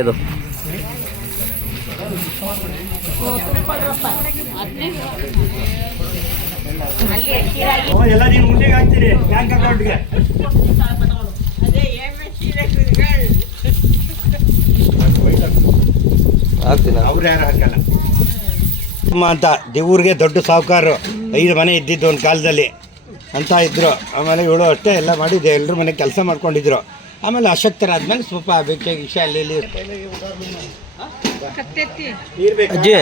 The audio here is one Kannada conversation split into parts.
ಇದು ಎಲ್ಲ ನೀವು ಉಂಡೆಗೆ ಹಾಕ್ತೀರಿ ಬ್ಯಾಂಕ್ ಅಕೌಂಟ್ಗೆ. ಅವ್ರು ಯಾರು ಹಾಕಲ್ಲ ಅಂತ ದೇವ್ರಿಗೆ ದೊಡ್ಡ ಸಾಹುಕಾರರು 5 ಮನೆ ಇದ್ದಿದ್ದು ಒಂದು ಕಾಲದಲ್ಲಿ ಅಂತ ಇದ್ರು. ಆಮೇಲೆ ಇವಳು ಅಷ್ಟೇ ಎಲ್ಲ ಮಾಡಿದ್ದೆ, ಎಲ್ಲರ ಮನೆ ಕೆಲಸ ಮಾಡ್ಕೊಂಡಿದ್ರು. ಆಮೇಲೆ ಅಶಕ್ತರಾದ್ಮೇಲೆ ಸ್ವಲ್ಪ ಭಿಕ್ಷೆ ಗಿಕ್ಷೆ ಅಲ್ಲಿ ಅಜ್ಜಿ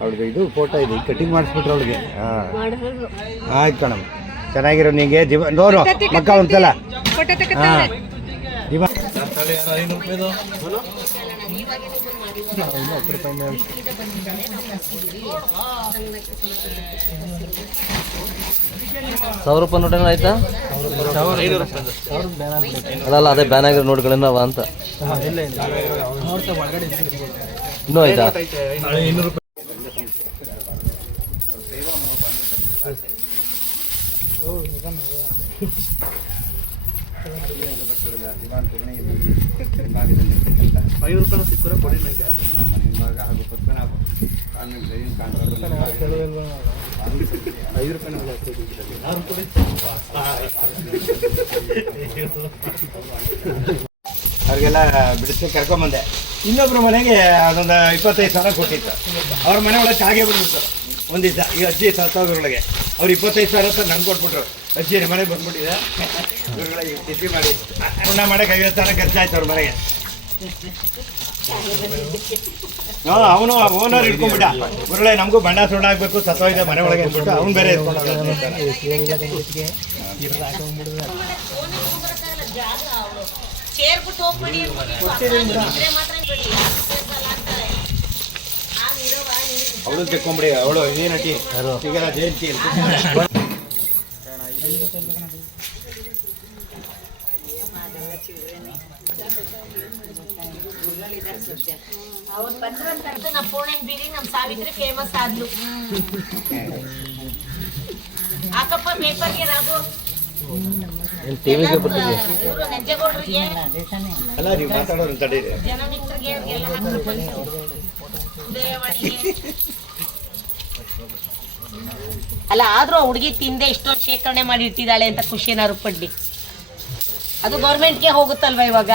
ಅವಳಿಗೆ ಇದು ಫೋಟೋ ಇದೆ, ಕಟಿಂಗ್ ಮಾಡಿಸ್ಬಿಟ್ರೆ ಅವಳಿಗೆ. ಹಾಂ ಆಯ್ತು ಕಣಮ್ಮ, ಚೆನ್ನಾಗಿರೋ ನಿಂಗೆ ಜೀವ ನೋಡು ಮಕ್ಕ ಒಂದ್ಸಲ. ಹಾಂ ₹1,000 ನೋಟೇನ ಆಯ್ತಾ? ಅಲ್ಲ ಅದೇ ಬ್ಯಾನ್ ಆಗಿರೋ ನೋಟ್ಗಳೇನವ ಅಂತ. ಇನ್ನೂ ಆಯ್ತಾ? ₹5 ಸಿಕ್ಕರೆ ಕೊಡಿ ನನಗೆ. ಹಾಗೂ ಪದ್ಮನಾಭ ಅವ್ರಿಗೆಲ್ಲ ಬಿಡಿಸಿ ಕರ್ಕೊಂಬಂದೆ. ಇನ್ನೊಬ್ರು ಮನೆಗೆ ಅದೊಂದು 25,000 ಕೊಟ್ಟಿತ್ತು. ಅವ್ರ ಮನೆ ಒಳಗೆ ಕಾಗೆ ಬಂದ್ಬಿಟ್ಟು ಒಂದು ದಿವಸ ಈ ಅಜ್ಜಿ ಸತ್ತೋದ್ರೊಳಗೆ ಅವ್ರು 25,000 ನಂಗೆ ಕೊಟ್ಬಿಟ್ರು. ಅಜ್ಜಿ ಮನೆಗೆ ಬಂದ್ಬಿಟ್ಟಿದೆ, ಇವ್ರುಗಳಿಗೆ ತಿಥಿ ಮಾಡಿ ಪುಣ್ಯ ಮಾಡಕ್ಕೆ 50,000 ಖರ್ಚಾಯ್ತು ಅವ್ರ ಮನೆಗೆ. ಅವನು ಓನರ್ ಇಟ್ಕೊಂಡ್ಬಿಟ್ಟ, ಗುರುಳೆ ನಮಗೂ ಬಣ್ಣ ಸೋಡ ಹಾಕ್ಬೇಕು, ಸತ್ತೋಯ್ದೆ ಮನೆ ಒಳಗೆ ಅಂದ್ಬಿಟ್ಟು ಅವ್ನು ಬೇರೆ ಅವಳು ತೆಕ್ಕೊಂಬಿಡಿ. ಅವಳು ಇದೇ ನಟಿ ಸಿಗಲ್ಲ ಜಯಂತಿ ಅವ್ರು ಬಂದ್ರಂತ ನಮ್ಮ ಫೋನ್ ಬೀರಿ ನಮ್ಮ ಸಾವಿತ್ರಿ ಫೇಮಸ್ ಆದ್ಲು. ಹಾಕಪ್ಪ ಪೇಪರ್ಗೆ ರಾಗು ನಂಜೇಗೌಡರಿಗೆ ಅಲ್ಲ ನೀವು ಮಾತಾಡೋರು ತಡೀರಿ. ಜನನಿಕರಿಗೆ ಎಲ್ಲ ಹಾಕಿ ಅಲ್ಲ ಆದ್ರೂ ಹುಡುಗಿ ತಿಂದೆ ಇಷ್ಟೊಂದು ಶೇಖರಣೆ ಮಾಡಿ ಇಟ್ಟಿದ್ದಾಳೆ ಅಂತ ಖುಷಿ ಏನಾರು ಪಡ್ಲಿ. ಅದು ಗೌರ್ಮೆಂಟ್ಗೆ ಹೋಗುತ್ತಲ್ವಾ ಇವಾಗ.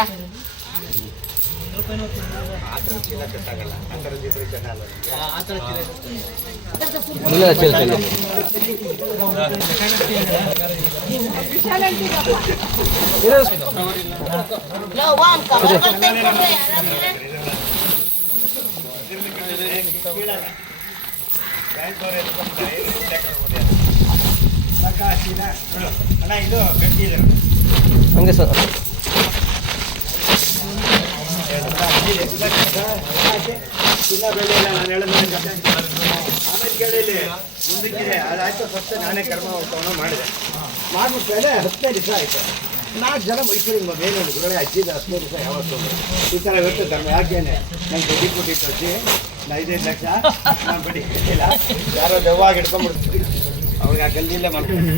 ಹಂಗೆ ಸರ್ ಚಿನ್ನ ಬೆಳೆ ಇಲ್ಲ, ನಾನು ಹೇಳಿದ ಆಮೇಲೆ ಕೇಳಿಲಿ ಮುಂದಕ್ಕಿದೆ ಅದಾಯ್ತು. ಫಸ್ಟ್ ನಾನೇ ಕರ್ಮ ಹೋಗ್ತಾವನ್ನ ಮಾಡಿದೆ. ಮಾಡಿಬಿಟ್ಮೇಲೆ 15 ದಿವಸ ಆಯಿತು. 4 ಜನ ಮೈಸೂರಿಗೆ ಏನು ಗುರುಗಳೇ ಅಜ್ಜಿದ 15 ದಿವಸ ಯಾವತ್ತು ಈ ಥರ ಇರುತ್ತೆ ಧರ್ಮ. ಯಾಕೇನೆ ನಂಗೆ ಬಡ್ಡಿ ಕೊಟ್ಟಿತ್ತು ಅಜ್ಜಿ 5-5 ಲಕ್ಷ, ನಾನು ಬಡ್ಡಿ ಕೊಟ್ಟಿಲ್ಲ. ಯಾರೋ ದೆವ್ವಾಗಿ ಹಿಡ್ಕೊಂಡ್ಬಿಡ್ತೀವಿ ಅವ್ರಿಗೆ ಆ ಗಲ್ಲಿಲ್ಲೇ ಮಾಡ್ಕೊಂಡು